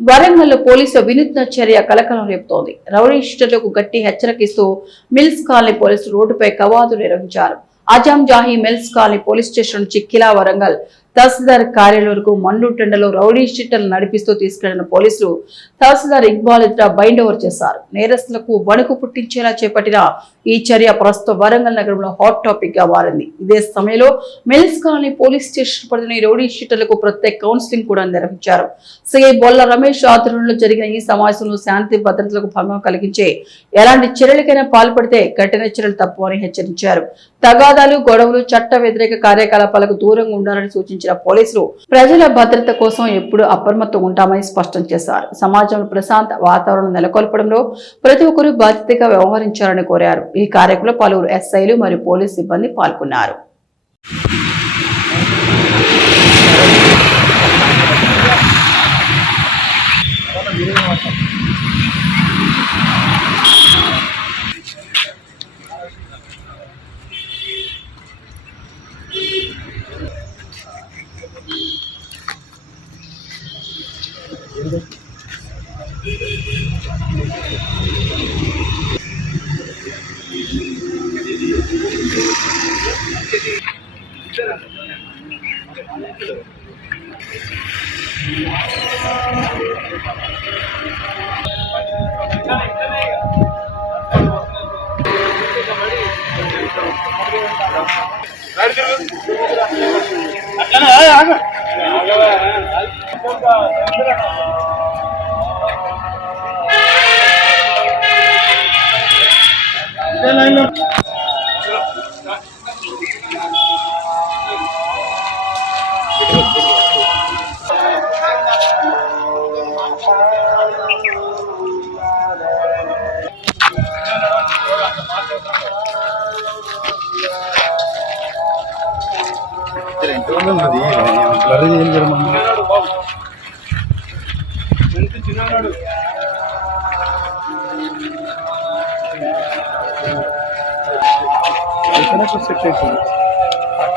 వరంగల్ పోలీసుల వినూత్న చర్య కలకలం రేపుతోంది. రౌడీ షీటర్లకు గట్టి హెచ్చరికిస్తూ మిల్స్ కాలనీ పోలీసులు రోడ్డుపై కవాతు నిర్వహించారు. Azam Jahi mills colony police station నుంచి కిలా వరంగల్ తహసీల్దార్ కార్యాలయం వరకు మండుటెండలో రౌడీ షీటర్లు నడిపిస్తూ తీసుకెళ్లిన పోలీసులు తహసీల్దార్ ఇక్బాల్ ఎదుట బైండ్ ఓవర్ చేశారు. నేరస్తులకు వణుకు పుట్టించేలా చేపట్టిన ఈ చర్య ప్రస్తుతం వరంగల్ నగరంలో హాట్ టాపిక్ గా మారింది. ఇదే సమయంలో మిల్స్ కాలనీ పోలీస్ స్టేషన్ పరిధిలోని రౌడీ షీటర్లకు ప్రత్యేక కౌన్సిలింగ్ కూడా నిర్వహించారు. సిఐ బొల్ల రమేష్ ఆధ్వర్యంలో జరిగిన ఈ సమావేశంలో శాంతి భద్రతలకు భంగం కలిగించే ఎలాంటి చర్యలకైనా పాల్పడితే కఠిన చర్యలు తప్పవని హెచ్చరించారు. తగాదాలు, గొడవలు, చట్ట వ్యతిరేక కార్యకలాపాలకు దూరంగా ఉండాలని సూచించిన పోలీసులు ప్రజల భద్రత కోసం ఎప్పుడు అప్రమత్తంగా ఉంటామని స్పష్టం చేశారు. సమాజంలో ప్రశాంత వాతావరణం నెలకొల్పడంలో ప్రతి ఒక్కరూ బాధ్యతగా వ్యవహరించాలని కోరారు. ఈ కార్యక్రమంలో పలువురు ఎస్ఐలు మరియు పోలీసు సిబ్బంది పాల్గొన్నారు.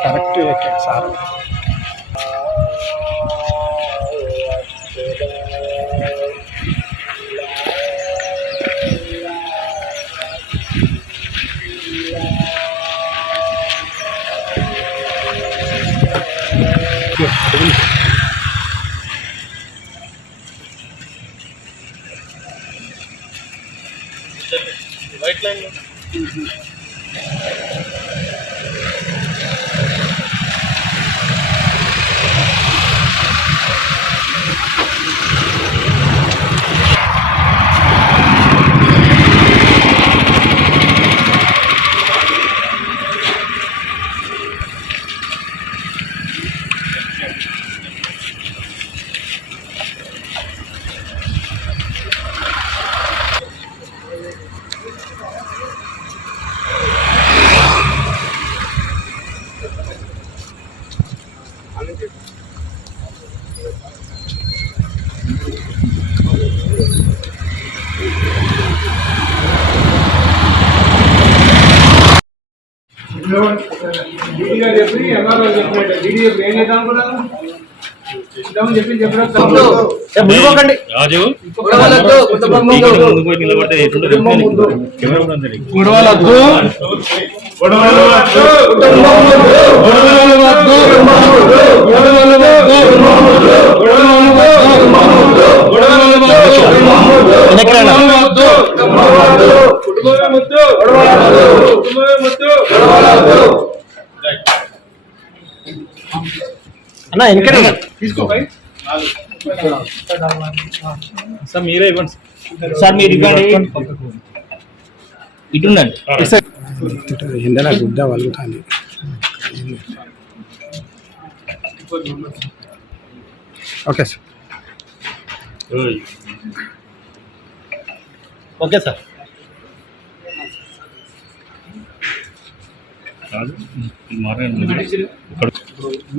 కరెక్ట్ సార్ వైట్ లైన్ చెప్పి ఎంఆర్ఓ చెప్పినట్టు డీడీఎఫ్ ఏం చేద్దాం అనుకుంటాను అన్నా ఎక్కడ తీసుకో సార్ మీరే ఇవ్వండి సార్ మీరు ఇవ్వండి ఇటుండండి ఎండల గుడ్డ వలుగుతుంది ఓకే సార్ ఓకే సార్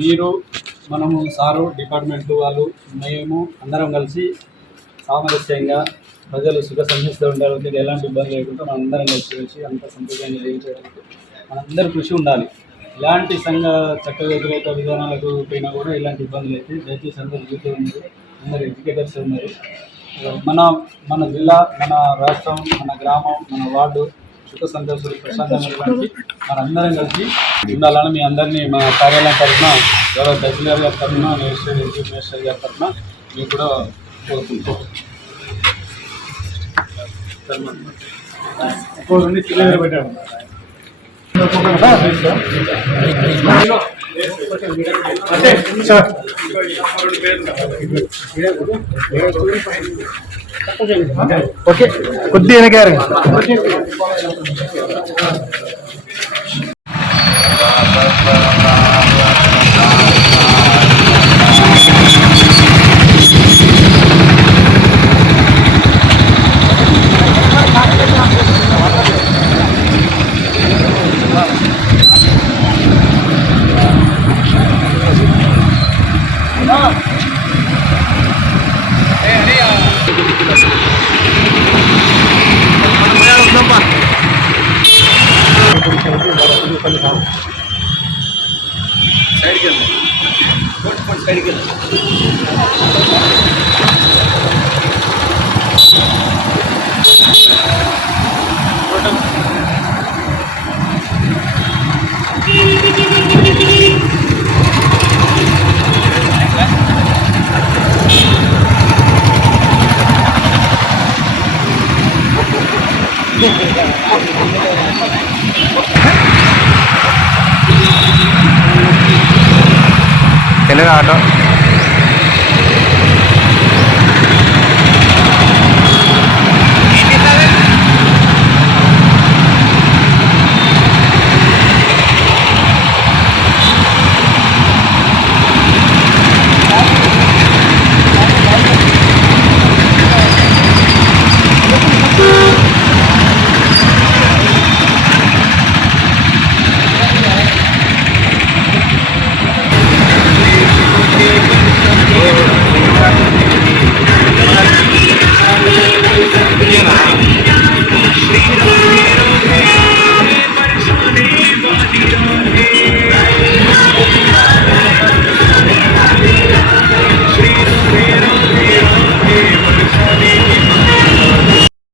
మీరు మనము సారు డిపార్ట్మెంట్ వాళ్ళు మేము అందరం కలిసి సామరస్యంగా ప్రజలు సుఖ సంతృప్తిగా ఉండాలని ఎలాంటి ఇబ్బంది లేకుండా మనం అందరం కలిసి అంత సంతోషంగా చేయడానికి మనందరూ కృషి ఉండాలి. ఇలాంటి సంఘ చట్ట వ్యతిరేక విధానాలకు పోయినా కూడా ఇలాంటి ఇబ్బందులు అయితే దయచేసి అందరూ చూస్తూ ఉన్నారు. అందరు ఎడ్యుకేటర్స్ ఉన్నారు. మన మన జిల్లా, మన రాష్ట్రం, మన గ్రామం, మన వార్డు సుఖ సంతోషాలు ప్రశాంతంగా మనందరం కలిసి ఉండాలని మీ అందరినీ మా కార్యాలయం తరఫున గౌరవ తహసీల్దార్ గారి తరఫున, మినిస్టర్ గారి తరఫున మీకు కూడా కోరుకుంటున్నాం. ఓకే, కొద్దిగా వెనకారు. తెలుగు ఆటో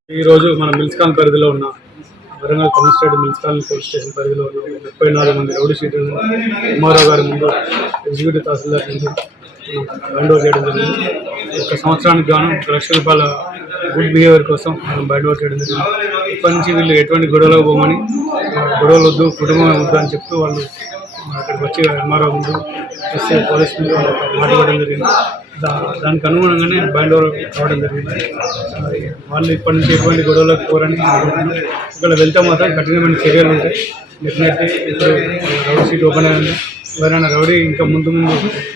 ఈరోజు మన మిల్స్కాన్ పరిధిలో ఉన్న వరంగల్ కమిషనరేట్ మిల్స్కాన్ పోలీస్ స్టేషన్ పరిధిలో ఉన్న 34 మంది రౌడీ షీటర్లు ఎంఆర్ఓ గారి ముందు ఎగ్జిక్యూటివ్ తహసీల్దార్ ముందు బైండ్ ఓవర్ చేయడం జరిగింది. 1 సంవత్సరానికి గాను 1 లక్ష రూపాయల గుడ్ బిహేవియర్ కోసం మనం బైండ్ ఓవర్ చేయడం జరిగింది. ఇప్పటి నుంచి వీళ్ళు ఎటువంటి గొడవలకు పోమని, గొడవలు వద్దు, కుటుంబం వద్దు అని చెప్తూ వాళ్ళు అక్కడికి వచ్చి ఎంఆర్ఓ ముందు పోలీస్ ముందు మాట్లాడడం జరిగింది. దానికి అనుగుణంగానే బైండ్ ఓవర్ కావడం జరిగింది. వాళ్ళు ఇప్పటి నుంచి ఎటువంటి గొడవలకు పోరని ఇక్కడ వెళ్తే మాత్రం కఠినమైన చర్యలు ఉంటాయి. డెఫినెట్లీ ఇప్పుడు రౌడీ షీట్ ఓపెన్ అయింది. ఎవరైనా రౌడీ ఇంకా ముందు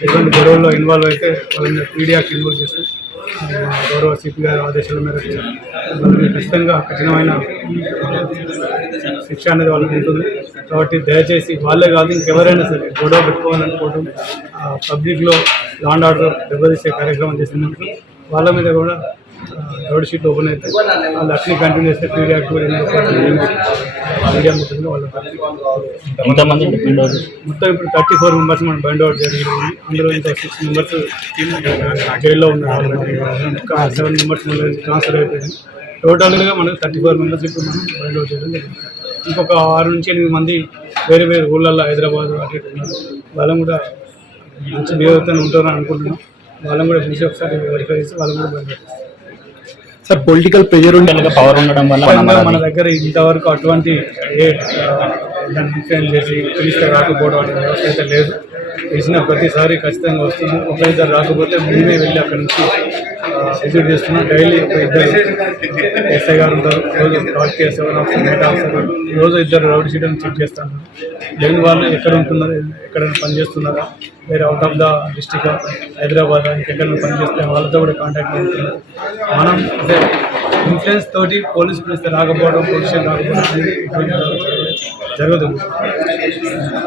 ఎటువంటి గొడవల్లో ఇన్వాల్వ్ అయితే వాళ్ళని మీడియాకి ఇన్వాల్వ్ చేస్తూ గౌరవ సిపి గారి ఆదేశాల మేరకు వాళ్ళని ఖచ్చితంగా కఠినమైన శిక్ష అనేది వాళ్ళకి ఉంటుంది. కాబట్టి దయచేసి వాళ్ళే కాదు ఇంకెవరైనా సరే గొడవ పెట్టుకోవాలనుకోవడం, పబ్లిక్లో లా అండ్ ఆర్డర్ దెబ్బతీసే కార్యక్రమం చేసినప్పుడు వాళ్ళ మీద కూడా రౌడీ షీట్ ఓపెన్ అయితే వాళ్ళు అట్లీ కంటిన్యూ చేస్తే మీడియా మొత్తంగా వాళ్ళు మొత్తం ఇప్పుడు 34 మెంబర్స్ మనం బైండ్ అవుట్ చేయడం జరిగింది. అందులో ఇంకా 6 మెంబర్స్ జైల్లో ఉన్నారు. ఇంకా 7 మెంబర్స్ ట్రాన్స్ఫర్ అయిపోయింది. టోటల్గా మనకు 34 మెంబర్స్ ఇప్పుడు మనం బైండ్ అవుట్ చేయడం జరిగింది. ఇంకొక 6 నుంచి 8 మంది వేరే వేరే ఊళ్ళల్లో హైదరాబాద్ అటు ఇటు ఉన్నారు. వాళ్ళని కూడా మంచి బిహేవియర్తో ఉంటారని అనుకుంటున్నాం. వాళ్ళని కూడా పిలిచి ఒకసారి వెరిఫై చేసి వాళ్ళని కూడా bind out. Sir, political pressure ఉంటే పవర్ ఉండడం వల్ల మన దగ్గర ఇంతవరకు అటువంటి దాన్ని ఇన్ఫ్లుయెన్స్ చేసి పిలిస్తే రాకపోవడం అనే వ్యవస్థ అయితే లేదు. పిలిచిన ప్రతిసారి ఖచ్చితంగా వస్తున్నాం. ఒకరిద్దరు రాకపోతే మేమే వెళ్ళి అక్కడి నుంచి విజిట్ చేస్తున్నాం. డైలీ ఒక 2 ఎస్ఐ గారు ఉంటారు, రోజు రాజకీయ డేటా ఆఫీసర్, రోజు 2 రౌడీ షీటర్ని చెక్ చేస్తాను. లేని వాళ్ళు ఎక్కడ ఉంటున్నారు, ఎక్కడైనా పనిచేస్తున్నారా, వేరే out of the district Hyderabad ఇంకెక్కడైనా పనిచేస్తే వాళ్ళతో కూడా కాంటాక్ట్ అవుతున్నారు. మనం అంటే ఇన్ఫ్లుయెన్స్ తోటి పోలీస్ పిలిస్తే రాకపోవడం, పొజిషన్ రాకపోవడం అనేది జరుగుతుంది.